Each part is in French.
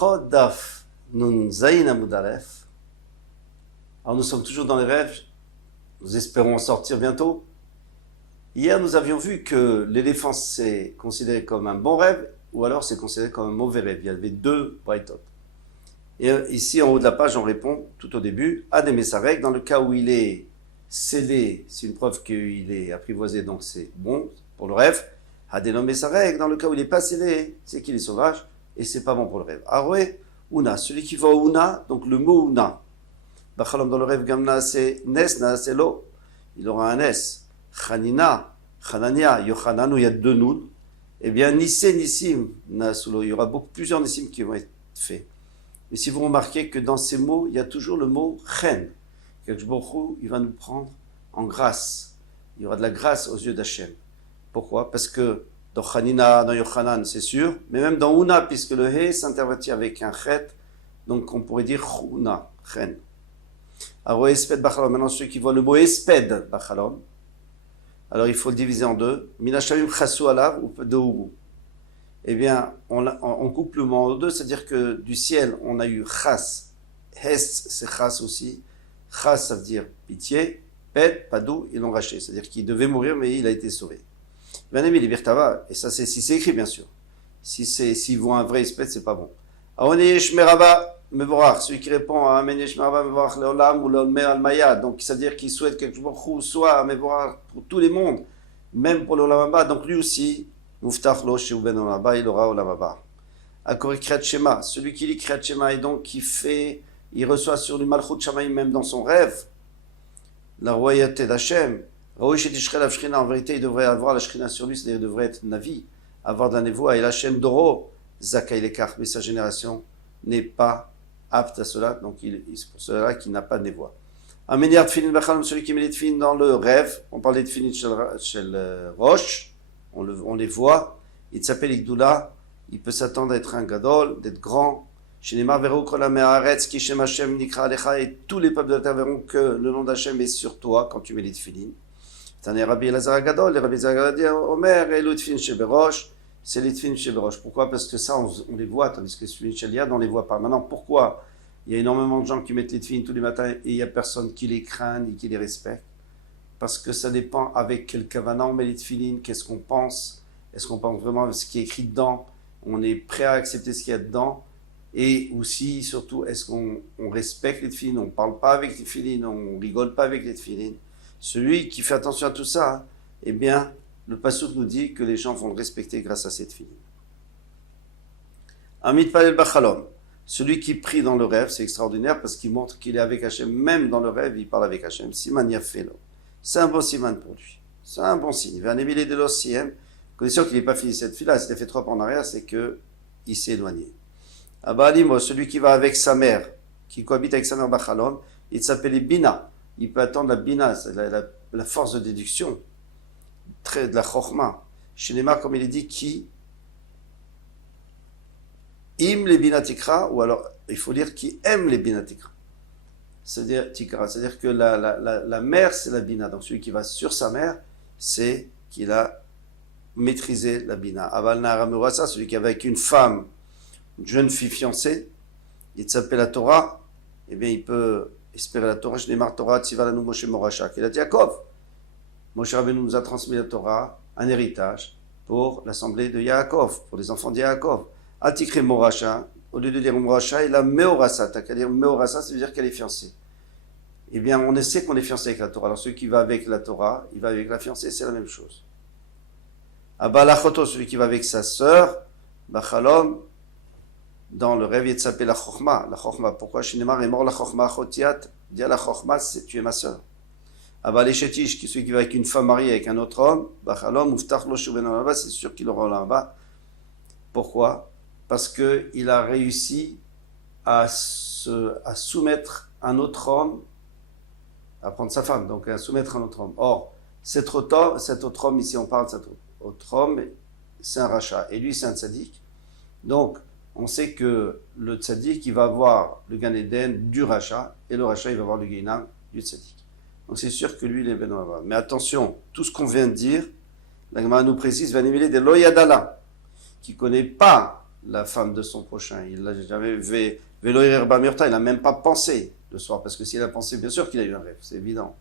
Brachot Daf Nun Zayin Amud Aleph. Alors nous sommes toujours dans les rêves, nous espérons en sortir bientôt. Hier nous avions vu que l'éléphant c'est considéré comme un bon rêve ou alors c'est considéré comme un mauvais rêve. Il y avait deux braïtot. Et ici en haut de la page on répond tout au début Adem Esarek, dans le cas où il est scellé, c'est une preuve qu'il est apprivoisé donc c'est bon pour le rêve. Adenom Esarek, dans le cas où il n'est pas scellé, c'est qu'il est sauvage et c'est pas bon pour le rêve. Aroué Una, celui qui va au Una, donc le mot Una. Bachalom dans le rêve Gamna c'est Nes, Na c'est l'eau. Il aura un S. Chanina, Chanania, Yochananu, il y a deux Nun. Eh bien, Nissé, Nissim, Nasulo, il y aura plusieurs Nissim qui vont être faits. Mais si vous remarquez que dans ces mots, il y a toujours le mot Chen. Quelque chose, il va nous prendre en grâce. Il y aura de la grâce aux yeux d'Hachem. Pourquoi? Parce que dans Chanina, dans Yochanan, c'est sûr, mais même dans Una, puisque le He s'intervertit avec un Chet, donc on pourrait dire Chuna, Chen. Alors, Esped Bachalom, maintenant ceux qui voient le mot Esped Bachalom, alors il faut le diviser en deux. Minashavim Chassou Alav ou Deougou. Eh bien, on coupe le mot en deux, c'est-à-dire que du ciel, on a eu Chas. Hest, c'est Chas aussi. Chas, ça veut dire pitié. Ped, Padou, ils l'ont racheté. C'est-à-dire qu'il devait mourir, mais il a été sauvé. Bien aimé, Libertava, et ça c'est si c'est écrit, bien sûr. S'ils voient un vrai espèce, c'est pas bon. Aoneyesh Meraba Mevorach, celui qui répond à Amenyesh Meraba Mevorach Leolam ou Leolmer Almaya, donc c'est-à-dire qu'il souhaite quelque chose, soit Mevorach pour tous les mondes, même pour l'Olamaba, donc lui aussi, Muftach Lo Sheuben Olamaba, il aura Olamaba. Akori Kriyat Shema, celui qui lit Kriyat Shema et donc qui fait, il reçoit sur le Malchut Shamaim même dans son rêve, la royauté d'Hachem. En vérité, il devrait avoir la Shrina sur lui, c'est-à-dire il devrait être Navi, avoir de la névoie. Et l'Hachem Doro, Zakai Lekar, mais sa génération n'est pas apte à cela, donc c'est pour cela qu'il n'a pas de névoie. Ameniar Tfilin Bachalom, celui qui met les Tfilin dans le rêve, on parlait de Tfilin chez le Roche, on les voit, il s'appelle Igdoula, il peut s'attendre à être un Gadol, d'être grand. Chez les Marvero, Kolameharetz, Kishem Hashem, Nikra Alecha, et tous les peuples de la terre verront que le nom d'Hachem est sur toi quand tu mets les Tfilin. Tane Rabbi Elazar Agadol, les Rabbi Elazar Agadol, Omer, et l'Utfin Sheberosh, c'est l'Utfin Sheberosh. Pourquoi? Parce que ça, on les voit, tandis que l'Utfin Sheliad, on ne les voit pas. Maintenant, pourquoi il y a énormément de gens qui mettent l'Utfin tous les matins et il n'y a personne qui les craint et qui les respecte? Parce que ça dépend avec quel kavana on met l'Utfilin, qu'est-ce qu'on pense, est-ce qu'on pense vraiment à ce qui est écrit dedans, on est prêt à accepter ce qu'il y a dedans, et aussi, surtout, est-ce qu'on respecte l'Utfilin, on ne parle pas avec l'Utfilin, on ne rigole pas avec l'Utfilin. Celui qui fait attention à tout ça, eh bien, le Passouk nous dit que les gens vont le respecter grâce à cette fille. Amit Palel Bachalom, celui qui prie dans le rêve, c'est extraordinaire parce qu'il montre qu'il est avec Hachem, même dans le rêve, il parle avec Hachem. Siman Yafelo, c'est un bon siman pour lui, c'est un bon signe. Vanemile de l'Ossiem, condition qu'il n'ait pas fini cette fille-là, s'il a fait 3 pas en arrière, c'est qu'il s'est éloigné. Abalimo, celui qui va avec sa mère, qui cohabite avec sa mère Bachalom, il s'appelle Bina. Il peut attendre la bina, c'est la force de déduction, de la chorma. Chez les marques, comme il est dit, qui im les binatikra, ou alors il faut dire qui aime les binatikra. C'est-à-dire tikra, c'est-à-dire que la mère, c'est la bina. Donc celui qui va sur sa mère, c'est qu'il a maîtrisé la bina. Aval Naramurasa, celui qui est avec une femme, une jeune fille fiancée, il s'appelle la Torah, eh bien il peut espérer la Torah. Je démarre Torah, Tzivalanu Moshe Morachak. Il a dit Yaakov. Moshe Rabbeinu nous a transmis la Torah, un héritage pour l'assemblée de Yaakov, pour les enfants de Yaakov. Atikre Moracha, au lieu de dire Moracha, il a Meorasa. T'as qu'à dire Meorasa, ça veut dire qu'elle est fiancée. Eh bien, on sait qu'on est fiancé avec la Torah. Alors, celui qui va avec la Torah, il va avec la fiancée, c'est la même chose. Abalachoto, celui qui va avec sa sœur, Bachalom, dans le rêve, il s'appelle la Chochma. La Chochma, pourquoi Shinemar est mort la Chochma Chotiat? Dit à la Chochma, tu es ma sœur. Abal Shetish, qui celui qui va avec une femme mariée avec un autre homme, Bachalom, Muftach Lo Shuben Olamaba, c'est sûr qu'il aura Olamaba. Pourquoi? Parce qu'il a réussi à soumettre un autre homme, à prendre sa femme, donc à soumettre un autre homme. Or, cet autre homme, ici on parle de cet autre homme, c'est un rachat, et lui c'est un tzaddik. Donc, on sait que le tzaddik, il va avoir le Gan Eden du rachat, et le rachat, il va avoir le Guénam du tzaddik. Donc c'est sûr que lui, il est Ben Olamaba. Mais attention, tout ce qu'on vient de dire, la Gemara nous précise, Vanimile de Loyadala, qui ne connaît pas la femme de son prochain. Il n'a jamais vu Vélo Herba Murta, il n'a même pas pensé le soir, parce que s'il a pensé, bien sûr qu'il a eu un rêve, c'est évident.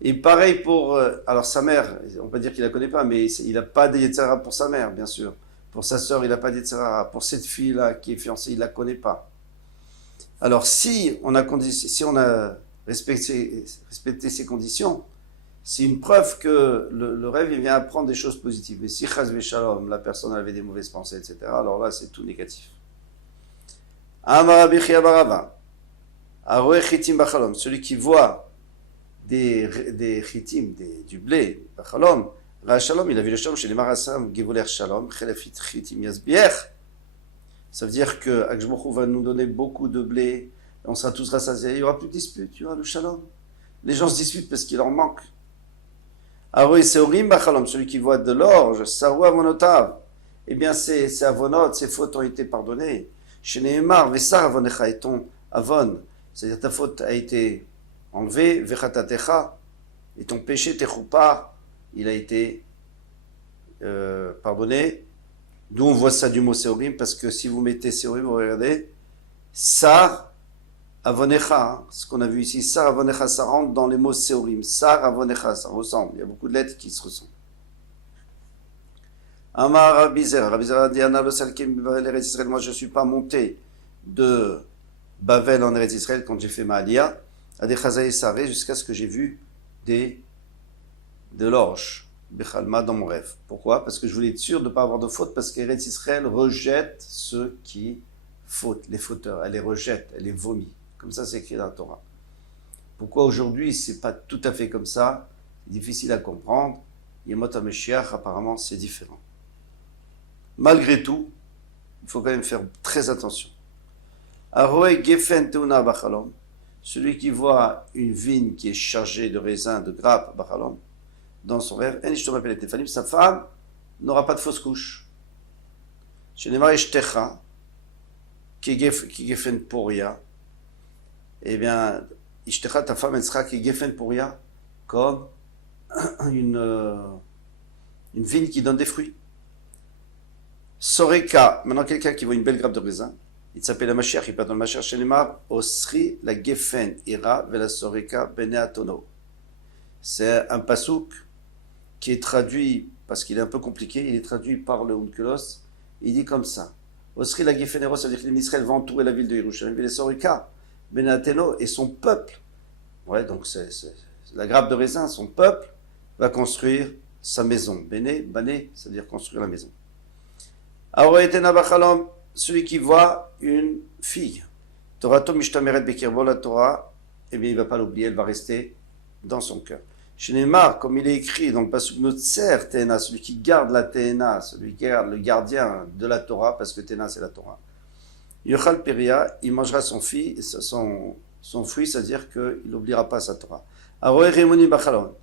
Et pareil pour, alors sa mère, on peut dire qu'il la connaît pas, mais il n'a pas d'Yetzara pour sa mère, bien sûr. Pour sa sœur, il n'a pas d'Yetzara. Pour cette fille-là qui est fiancée, il ne la connaît pas. Alors si on a respecté ces conditions, c'est une preuve que le rêve il vient apprendre des choses positives. Et si chas v'shalom, la personne avait des mauvaises pensées, etc., alors là c'est tout négatif. Amar Rabbi Chia bar Abba, Aroe chitim bachalom, celui qui voit des chitim, du blé, bachalom, Ra Shalom, il a vu le shalom chez les Marasam, Givoler Shalom, Chelefit chitim yazbiech. Ça veut dire que Akjmochou va nous donner beaucoup de blé, on sera tous rassasiés, il n'y aura plus de dispute, il y aura le shalom. Les gens se disputent parce qu'il leur manque. Aroe Seorim bachalom, celui qui voit de l'orge, Sarwa Monotav, eh bien ses avonot, ses fautes ont été pardonnées. Chez Nehemar, Vesar avonecha et ton avon, c'est-à-dire ta faute a été enlevée, Vechatatecha, et ton péché, Techoupa, il a été pardonné. D'où on voit ça du mot Seorim, parce que si vous mettez Seorim, vous regardez, Sar Avonecha, ce qu'on a vu ici, Sar Avonecha, ça rentre dans les mots Seorim. Sar Avonecha, ça ressemble. Il y a beaucoup de lettres qui se ressemblent. Amar Rabizer, Rabizer dit Anna lo salkim Bavel Eretz Israël. Moi, je ne suis pas monté de Bavel en Eretz Israël quand j'ai fait ma Aliyah, à des Chazaï Saré, jusqu'à ce que j'ai vu de l'orge, Bechalma, dans mon rêve. Pourquoi? Parce que je voulais être sûr de ne pas avoir de faute, parce qu'Eretz Israël rejette ceux qui fautent, les fauteurs. Elle les rejette, elle les vomit. Comme ça, c'est écrit dans la Torah. Pourquoi aujourd'hui, c'est pas tout à fait comme ça? C'est difficile à comprendre. Yemot HaMashiach, apparemment, c'est différent. Malgré tout, il faut quand même faire très attention. Aroe Gefen Teuna Bachalom, celui qui voit une vigne qui est chargée de raisins, de grappes, Bachalom, dans son rêve, sa femme n'aura pas de fausse couche. Chez Nemar Eshtecha, qui Gefen Poria, eh bien, Ishtecha, ta femme, elle sera qui Gefen Poria, comme une vigne qui donne des fruits. Soreka, maintenant quelqu'un qui voit une belle grappe de raisin, il s'appelle la Mashiach, il parle dans le Mashiach Shenemar, Osri la Gefen ira vela Soreka bene atono. C'est un pasouk qui est traduit, parce qu'il est un peu compliqué, il est traduit par le Onkelos, il dit comme ça. Osri la Gefen ira, ça veut dire que l'Israël va entourer la ville de Yerushalayim, vela Soreka bene atono, et son peuple, ouais, donc c'est la grappe de raisin, son peuple va construire sa maison. Bene, bané, ça veut dire construire la maison. Aroetena bachalom, celui qui voit une fille. Torato mishtameret bekirbo, la Torah, eh bien il ne va pas l'oublier, elle va rester dans son cœur. Chez Neymar, comme il est écrit dans le pasuk Notser Tena, celui qui garde la Tena, celui qui garde le gardien de la Torah, parce que Tena c'est la Torah. Yochal Peria, il mangera son fruit, c'est-à-dire qu'il n'oubliera pas sa Torah. Aroe Remoni bachalom,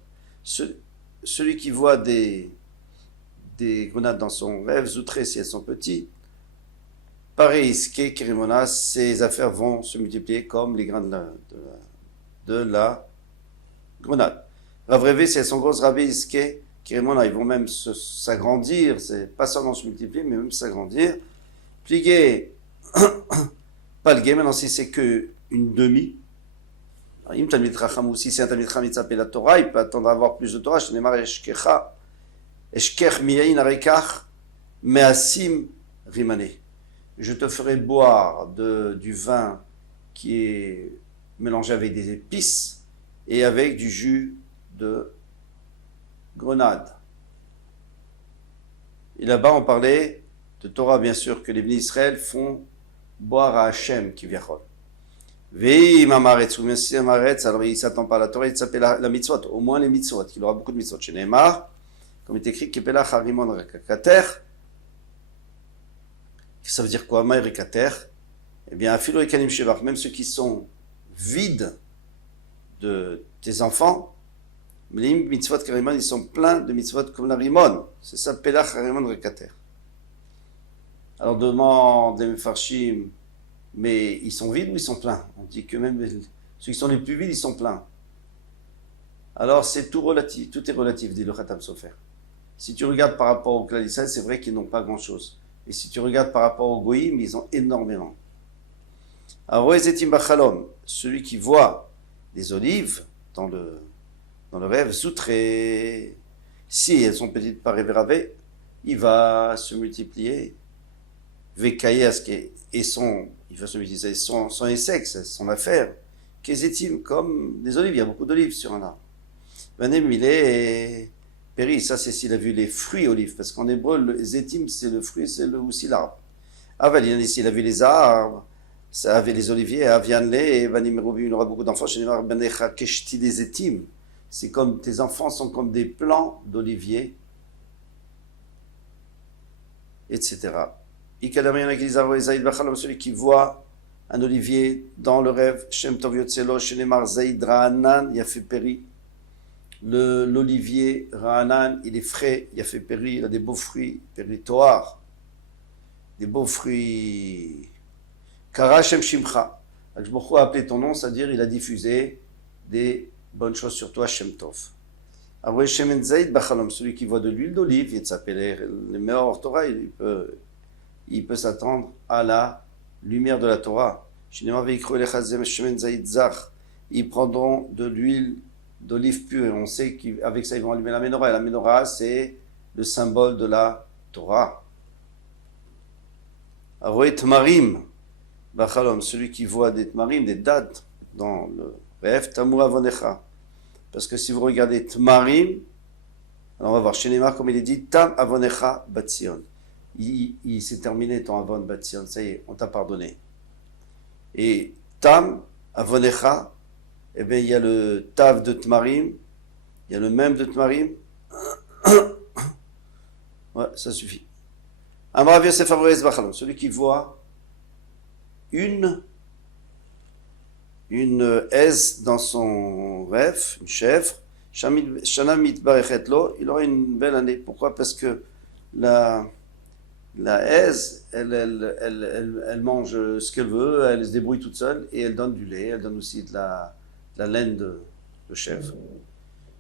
celui qui voit des grenades dans son rêve, zoutré si elles sont petites, pareil, ske, kirimona, ses affaires vont se multiplier comme les grains de la grenade. Rav rêvé, si elles sont grosses, ravé, ske, kirimona, ils vont même s'agrandir, c'est pas seulement se multiplier, mais même s'agrandir. Pliguer, pas le game, maintenant si c'est que une demi, si c'est un Talmid Chacham, il s'appelle la Torah, il peut attendre à avoir plus de Torah, je n'ai marre eshkecha. Eshkech miyain arekach measim rimane. Je te ferai boire du vin qui est mélangé avec des épices et avec du jus de grenade. Et là-bas, on parlait de Torah, bien sûr, que les bénis Israël font boire à Hachem qui viachol. Vei mamaretz, ou bien si amaretz, alors il ne s'attend pas à la Torah, il s'appelle la mitzvot, au moins les mitzvot, il aura beaucoup de mitzvot. Chez Neymar, comme il est écrit, Kepelach Harimon Rekater, ça veut dire quoi, Maï Rekater? Eh bien, Afilo Ekanim Shevach, même ceux qui sont vides de tes enfants, les mitzvot Karimon, ils sont pleins de mitzvot comme la Rimon. C'est ça, Pelach Harimon Rekater. Alors, demande des Mefarshim, mais ils sont vides ou ils sont pleins? On dit que même ceux qui sont les plus vides, ils sont pleins. Alors, c'est tout relatif, tout est relatif, dit le Khatam Sofer. Si tu regardes par rapport au clan d'Israël, c'est vrai qu'ils n'ont pas grand-chose. Et si tu regardes par rapport aux goïm, ils ont énormément. Aroezetim bachalom, celui qui voit des olives dans le rêve, soutré, si elles sont petites par Everave, il va se multiplier. Vekayask et il va se multiplier son essai, son affaire. Kezetim, comme des olives, il y a beaucoup d'olives sur un arbre. Vanem, il est péri, ça c'est s'il a vu les fruits olives, parce qu'en hébreu, le zetim c'est le fruit, c'est aussi l'arbre. Aval, il a vu les arbres, ça avait les oliviers, Avianle, et Vanim Roubi, il aura beaucoup d'enfants, chez Neymar, Benecha Keshti des zetim. C'est comme tes enfants sont comme des plants d'olivier, etc. Celui qui voit un olivier dans le rêve, Shem Tov Yotzelo, Shenemar Zaid Ra'anan, Yafé Peri. L'olivier Ra'anan, il est frais, Yafé Peri, il a des beaux fruits, Peritoar, des beaux fruits. Kara Shem Shimcha. Akshbokhu a appelé ton nom, c'est-à-dire il a diffusé des bonnes choses sur toi, Shem Tov. Avoué Shemen Zaid Bachalom, celui qui voit de l'huile d'olive, il s'appelle le meilleur Torah, il peut s'attendre à la lumière de la Torah. Ils prendront de l'huile d'olive pure et on sait qu'avec ça ils vont allumer la menorah. Et la menorah c'est le symbole de la Torah. Aroé Tmarim Bachalom, celui qui voit des Tmarim, des dates dans le rêve, Tamou Avonecha. Parce que si vous regardez Tmarim, alors on va voir chez Neymar comme il est dit, Tam Avonecha Batsion. Il s'est terminé ton Avon Batsion, ça y est, on t'a pardonné. Et Tam Avonecha, eh bien il y a le Tav de Tmarim, il y a le même de Tmarim. Ouais, ça suffit. Amrav Yosef Avroez Bachalom, celui qui voit une aise dans son rêve, une chèvre, Shana Mitbarechet Lo, il aura une belle année. Pourquoi? Parce que la aise, elle mange ce qu'elle veut, elle se débrouille toute seule et elle donne du lait, elle donne aussi de la laine de chèvre.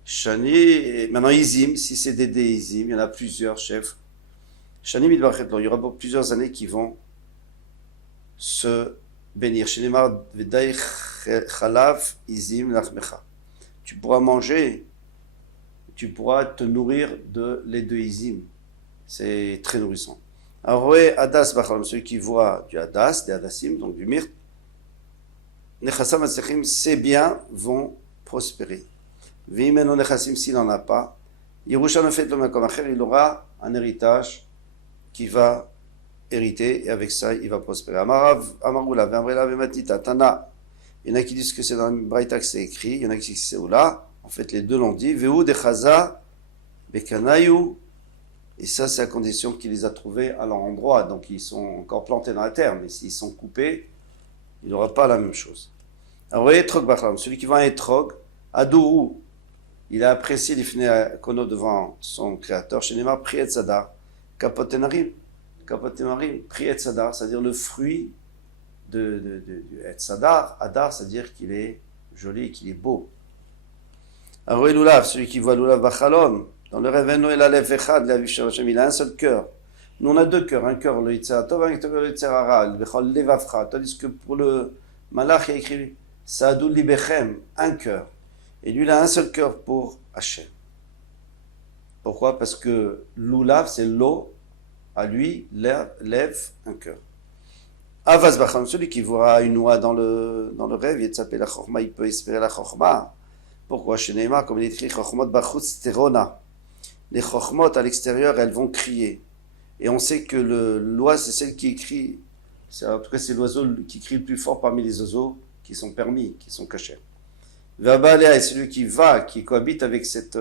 Shani, maintenant Izim, si c'est des Izim, il y en a plusieurs chèvres. Shani Mitbarechet Lo, il y aura plusieurs années qui vont se bénir. Shenemar Vedai Chalav Izim Lachmecha. Tu pourras manger, tu pourras te nourrir de lait de Izim. C'est très nourrissant. Aroé Hadas Bachalam, celui qui voit du Hadas, des Hadassim, donc du myrte, Nechassam Atzechim, ses biens vont prospérer. Vimeno Nechassim, s'il n'en a pas, Yerusha Nefet Lomakom Acher, il aura un héritage qui va hériter et avec ça il va prospérer. Amarula, Vamrela, Vematita, Tana. Il y en a qui disent que c'est dans le Braïta que c'est écrit, il y en a qui disent que c'est Oula. En fait, les deux l'ont dit. Veu de Chaza, Bekanayu. Et ça, c'est à condition qu'il les a trouvés à leur endroit. Donc, ils sont encore plantés dans la terre. Mais s'ils sont coupés, il n'aura pas la même chose. Alors, Etrog Bachlam, celui qui va à Etrog, Adourou, il a apprécié l'Ifne Kono devant son créateur. Chez Neymar, Priet Sadar, Kapotenarim. Kapotenarim, Priet Sadar, c'est-à-dire le fruit du Sadar. Adar, c'est-à-dire qu'il est joli, qu'il est beau. Alors, Lulav, celui qui voit Lulav Bachalom, dans le rêve, il a un seul cœur. Nous, on a deux cœurs. Un cœur, le Yitzharatov, un cœur, le Yitzhararal, le Levavcha. Tandis que pour le Malach, il a écrit Saadou Libechem, un cœur. Et lui, il a un seul cœur pour Hachem. Pourquoi? Parce que Lulav, c'est l'eau. À lui, lève un cœur. Avaz Bacham, celui qui voit une oie dans le rêve, il s'appelle la Chorma, il peut espérer la Chorma. Pourquoi? Chez Neymar, comme il est écrit, Chormot Bachutz Terona. Les Chormot à l'extérieur, elles vont crier. Et on sait que l'oie, c'est celle qui crie. En tout cas, c'est l'oiseau qui crie le plus fort parmi les oiseaux qui sont permis, qui sont cachés. Vabalea est celui qui cohabite avec cette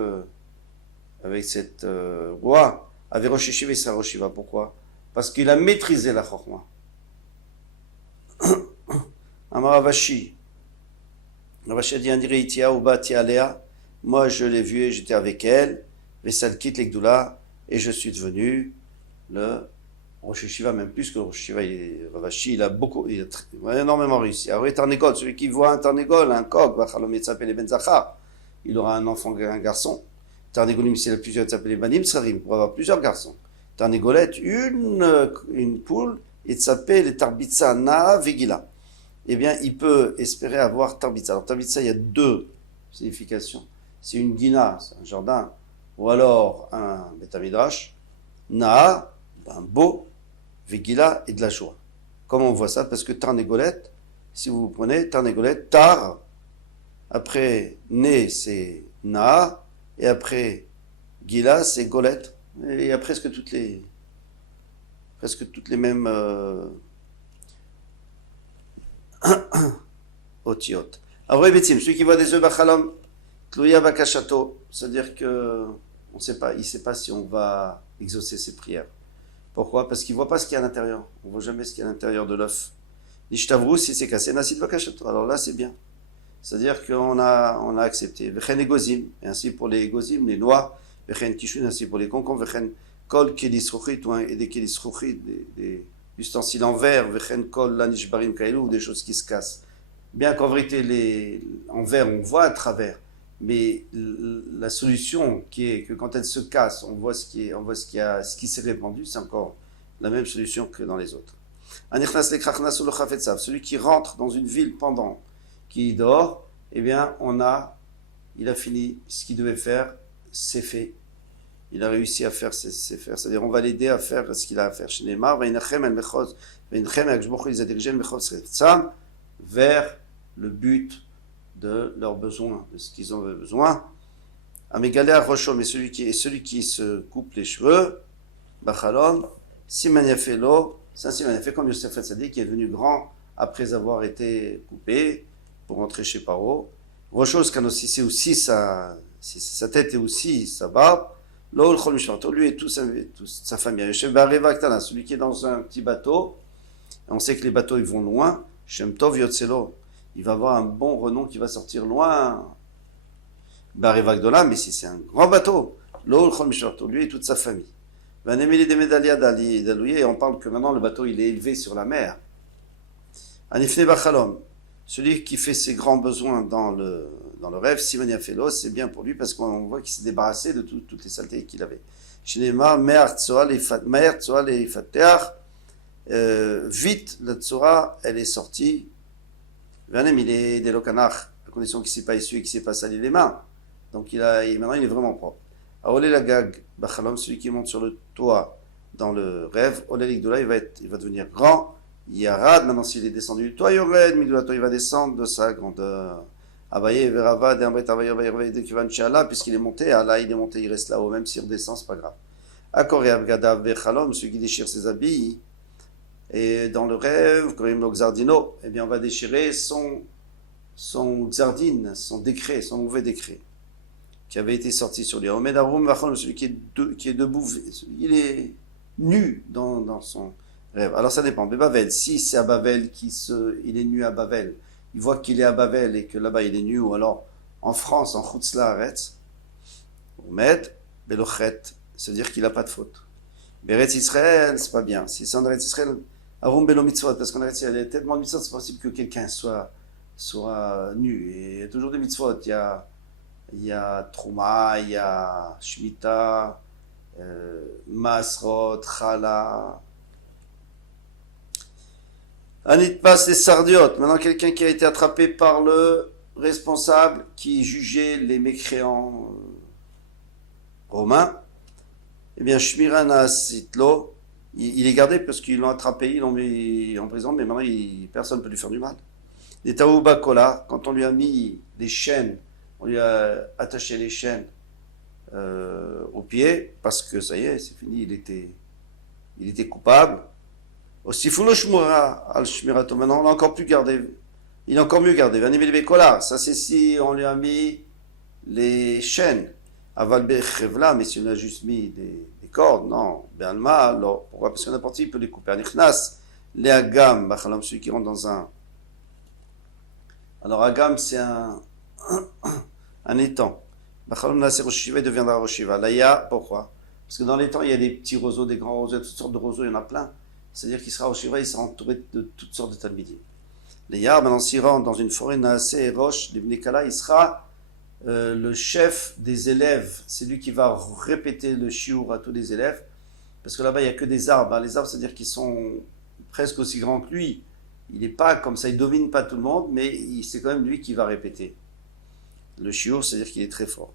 oie, avec Rosh Yeshiva et sa Rosh Yeshiva. Pourquoi? Parce qu'il a maîtrisé la Chorma. Amaravashi. Ravashi a dit Andireitia ou Batialea. Moi, je l'ai vu et j'étais avec elle. Vesalkit l'Egdoula. Et je suis devenu le Rosh Yeshiva, même plus que le Rosh Yeshiva. Ravashi, il a énormément réussi. Alors, Tarnegol, celui qui voit un Tarnegol, un Kog, Bachalom s'appelle Ben Zachar, il aura un enfant, un garçon. Tarnegolim, s'il a plusieurs, il s'appelle Banim Sarim, pour avoir plusieurs garçons. Tarnégolet, une poule, et s'appelle les Tarbitsa Na Vigila. Eh bien, il peut espérer avoir Tarbitsa. Alors, Tarbitsa, il y a deux significations. C'est une guina, c'est un jardin, ou alors un Betamidrash. Na, un beau, Vigila et de la joie. Comment on voit ça? Parce que Tarnégolet, si vous prenez Tarnégolet, Tar, après Né, c'est Na, et après Gila, c'est Golet. Et il y a presque toutes les mêmes otiot. Avrei Betzim, celui qui voit des œufs Bachalam, Tlouya Bakashato, c'est-à-dire que on sait pas, il ne sait pas si on va exaucer ses prières. Pourquoi? Parce qu'il ne voit pas ce qu'il y a à l'intérieur. On ne voit jamais ce qu'il y a à l'intérieur de l'œuf. Nishtavru, si c'est cassé, Nasid Bakashato. Alors là, c'est bien. C'est-à-dire qu'on a accepté. Vechen et Gozim, et ainsi pour les Gozim, les noix, Vechen Kishun, ainsi pour les concombres, Vechen Kol Kelisruchit, et des Kelisruchit, des ustensiles en verre, Vechen Kol Lanishbarim Kailou, ou des choses qui se cassent. Bien qu'en vérité, en verre, on voit à travers, mais la solution qui est que quand elle se casse, on voit ce qui s'est répandu, c'est encore la même solution que dans les autres. Celui qui rentre dans une ville pendant qu'il dort, eh bien, il a fini ce qu'il devait faire, c'est fait. Il a réussi à faire ses faire. C'est-à-dire, on va l'aider à faire ce qu'il a à faire. Chez Neymar, vers le but de leurs besoins, de ce qu'ils ont besoin. Amégalé Rochom, et celui qui se coupe les cheveux, Bachalom, Simaniafelo, c'est un Simaniafé comme Yosef Hatzadi qui est devenu grand après avoir été coupé pour rentrer chez Paro. Rochos Kanossi, c'est aussi sa tête et aussi sa barbe. L'ol Chol Mishmarto, lui et toute sa famille. Shem Bareva Ktana, celui qui est dans un petit bateau, et on sait que les bateaux ils vont loin. Shem Tov Yotzelo, il va avoir un bon renom qui va sortir loin. Bareva Gdola, mais si c'est un grand bateau, l'ol Chol Mishmarto, lui et toute sa famille. Vanemili de Medalia Dalouye, et on parle que maintenant le bateau il est élevé sur la mer. Anifne Bachalom, celui qui fait ses grands besoins dans le rêve, Simania Félo, c'est bien pour lui parce qu'on voit qu'il s'est débarrassé de toutes les saletés qu'il avait. Shinema, Me'ar Tzoal et Fateach, vite, la Tzora, elle est sortie. Vanem, il est des lokanach, à condition qu'il ne s'est pas essuyé, qu'il ne s'est pas sali les mains. Donc maintenant, il est vraiment propre. Aolé la gag, Bachalom, celui qui monte sur le toit dans le rêve, Olé l'Igdola, il va devenir grand. Yarad, maintenant s'il est descendu du toit, Yored, Migdolato, il va descendre de sa grandeur. Abaye, Verava, Dembret, Avaye, dès qu'il va Inch'Allah, puisqu'il est monté, Allah, il est monté, il reste là-haut, même s'il redescend, c'est pas grave. Akore, Abgadav, Bechalom, celui qui déchire ses habits, et dans le rêve, Korim Xardino, eh bien, on va déchirer son Xardine, son décret, son mauvais décret, qui avait été sorti sur lui. Omed Arum, Vachalom, celui qui est debout, il est nu dans son rêve. Alors ça dépend. Bavel, si c'est à Bavel il est nu à Bavel, il voit qu'il est à Bavel et que là-bas il est nu, ou alors en France, en Chutzla Aretz, Omed, Belochet, c'est-à-dire qu'il n'a pas de faute. Beretz Israël, c'est pas bien. Si c'est en Eretz Israël, Arum Belo Mitzvot, parce qu'en Eretz Israël, il y a tellement de mitzvot, c'est possible que quelqu'un soit nu. Et il y a toujours des mitzvot. Il y a Trouma, il y a Shemitah, Masrot, Chala. Anit passe les sardiotes. Maintenant, quelqu'un qui a été attrapé par le responsable qui jugeait les mécréants romains. Eh bien, Shmirana Sitlo, il est gardé parce qu'ils l'ont attrapé, ils l'ont mis en prison, mais maintenant, personne ne peut lui faire du mal. Les Taouba Kola, quand on lui a mis les chaînes, on lui a attaché les chaînes aux pieds, parce que ça y est, c'est fini, il était coupable. Aussi Fulo Shmura al Shmirato, maintenant on l'a encore plus gardé, il est encore mieux gardé. Ça c'est si on lui a mis les chaînes. Avalbe Chevla, mais si on a juste mis des cordes, non. Be'alma, alors pourquoi? Parce que n'importe qui peut les couper. Anichnas, les Agam, Bachalam, celui qui rentre dans un. Alors Agam c'est un étang. Bachalam là c'est Roshiva, il deviendra Roshiva. Laïa, pourquoi? Parce que dans l'étang il y a des petits roseaux, des grands roseaux, toutes sortes de roseaux, il y en a plein. C'est-à-dire qu'il sera Roshiva, il sera entouré de toutes sortes de talmidim. Laïa, maintenant s'il rentre dans une forêt Naase et Roche, Libnekala, il sera le chef des élèves. C'est lui qui va répéter le shiur à tous les élèves. parce que là-bas, il n'y a que des arbres. Hein. Les arbres, c'est-à-dire qu'ils sont presque aussi grands que lui. Il n'est pas comme ça, il ne domine pas tout le monde, mais c'est quand même lui qui va répéter. Le shiur, c'est-à-dire qu'il est très fort.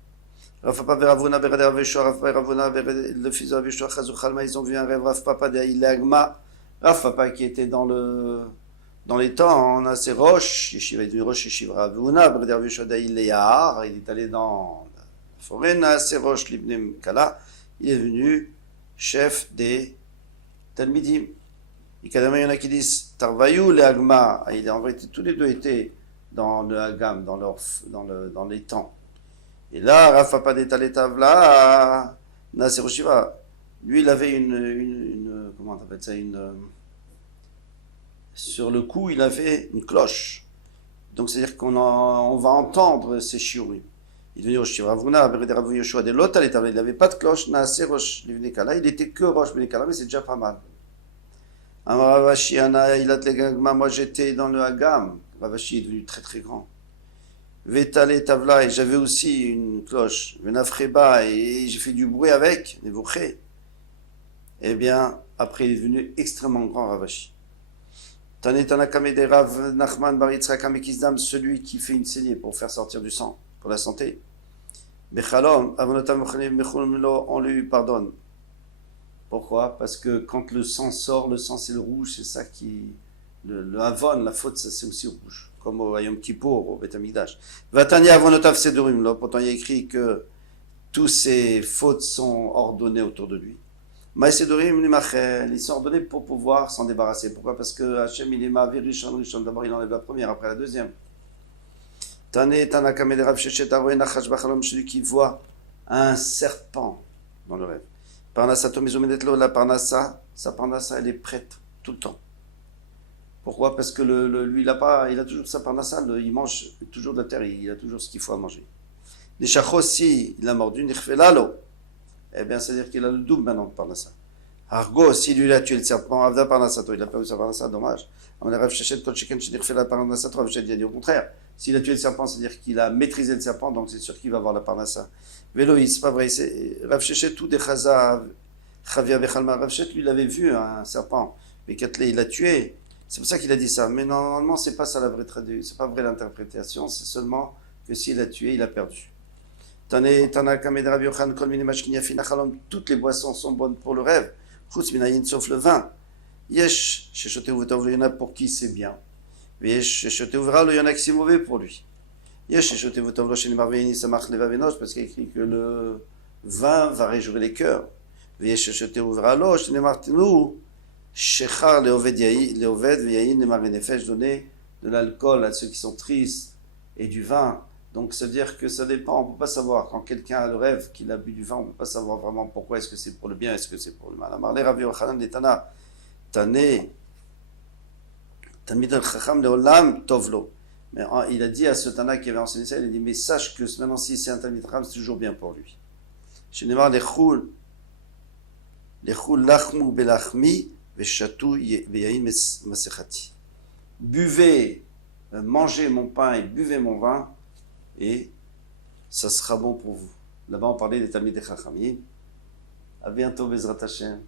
Rav Papa et Ravuna, le fils de Rav Yeshua, Chazou Chalma, ils ont vu un rêve. Rav Papa de Ilagma, Rav Papa qui était dans les temps, on a ses roches, Yeshiva est devenu roche Yeshiva. Ravuna, Rav Yeshua de Ilayahar, il est allé dans la forêt, on a ses roches, Libnem Kala, il est devenu chef des Talmidim. Il y en a qui disent Tarvayou le Agma. En vérité, tous les deux étaient dans le Agam, dans les temps. Et là, Rav Papa d'Etaletavla, Nasser Shiva, lui, il avait comment on appelle ça, sur le cou, il avait une cloche. Donc, c'est-à-dire qu'on va entendre ces shiurim. Il est devenu Rosh Shiva. Ravuna, Rav Yoshua de Lotaletavla, il n'avait pas de cloche, Nasser Rosh Livnekala, il était que Rosh Livnekala, mais c'est déjà pas mal. Ravashi, moi j'étais dans le Hagam. Ravashi est devenu très très grand. Vetale Tavla, et j'avais aussi une cloche. Venafreba, et j'ai fait du bruit avec, Nevuché. Eh bien, après il est devenu extrêmement grand, Ravashi. Tanetanakame de Rav Nachman Bar Yitzhak Amikisdam, celui qui fait une saignée pour faire sortir du sang, pour la santé. Bechalom, Avonotam on lui pardonne. Pourquoi? Parce que quand le sang sort, le sang c'est le rouge, c'est ça qui... Le avon, la faute, ça c'est aussi rouge. Comme au Yom Kippour, au Beth Amikdash. Vatania avonotav sedurim, là, pourtant il y a écrit que tous ces fautes sont ordonnées autour de lui. Mais sedurim limachel, ils sont ordonnés pour pouvoir s'en débarrasser. Pourquoi? Parce que Hachem il est ma'avir rishon, d'abord il enlève la première, après la deuxième. Tane tanakame de Rav Shechet Aroé Nachash Bachalom, celui qui voit un serpent dans le rêve. Parnassato Mizomedetlo, la Parnassa, sa Parnassa, elle est prête tout le temps. Pourquoi? Parce que lui, il a toujours sa Parnassa, il mange toujours de la terre, il a toujours ce qu'il faut à manger. Les chachos, si il a mordu, Nirfelalo, eh bien, c'est-à-dire qu'il a le double maintenant de Parnassa. Argo, si lui, il a tué le serpent, Avda Parnassato, il a perdu sa Parnassa, dommage. Au contraire, s'il a tué le serpent, c'est-à-dire qu'il a maîtrisé le serpent, donc c'est sûr qu'il va avoir la Parnassa. Véloï, c'est pas vrai. Rav Shechet, tout des Chaza, Chavia Bechalma. Rav Shechet, lui, il avait vu un serpent, mais Katlé, il l'a tué. C'est pour ça qu'il a dit ça. Mais normalement, c'est pas ça la vraie traduction, c'est pas vrai l'interprétation, c'est seulement que s'il a tué, il a perdu. Toutes les boissons sont bonnes pour le rêve. Sauf le vin. Yesh, il y en a pour qui c'est bien. Yesh, il y en a qui c'est mauvais pour lui. Parce qu'il y a écrit que le vin va réjouir les cœurs. Donner de l'alcool à ceux qui sont tristes et du vin. Donc ça veut dire que ça dépend, on ne peut pas savoir. Quand quelqu'un a le rêve qu'il a bu du vin, on ne peut pas savoir vraiment pourquoi. Est-ce que c'est pour le bien, est-ce que c'est pour le mal. Mais il a dit à ce Tana qui avait enseigné ça, il a dit, mais sache que maintenant si c'est un Talmid Chacham, c'est toujours bien pour lui. Buvez, mangez mon pain et buvez mon vin, et ça sera bon pour vous. Là-bas, on parlait des Talmid Chachamim. À bientôt, Bezrat Hashem.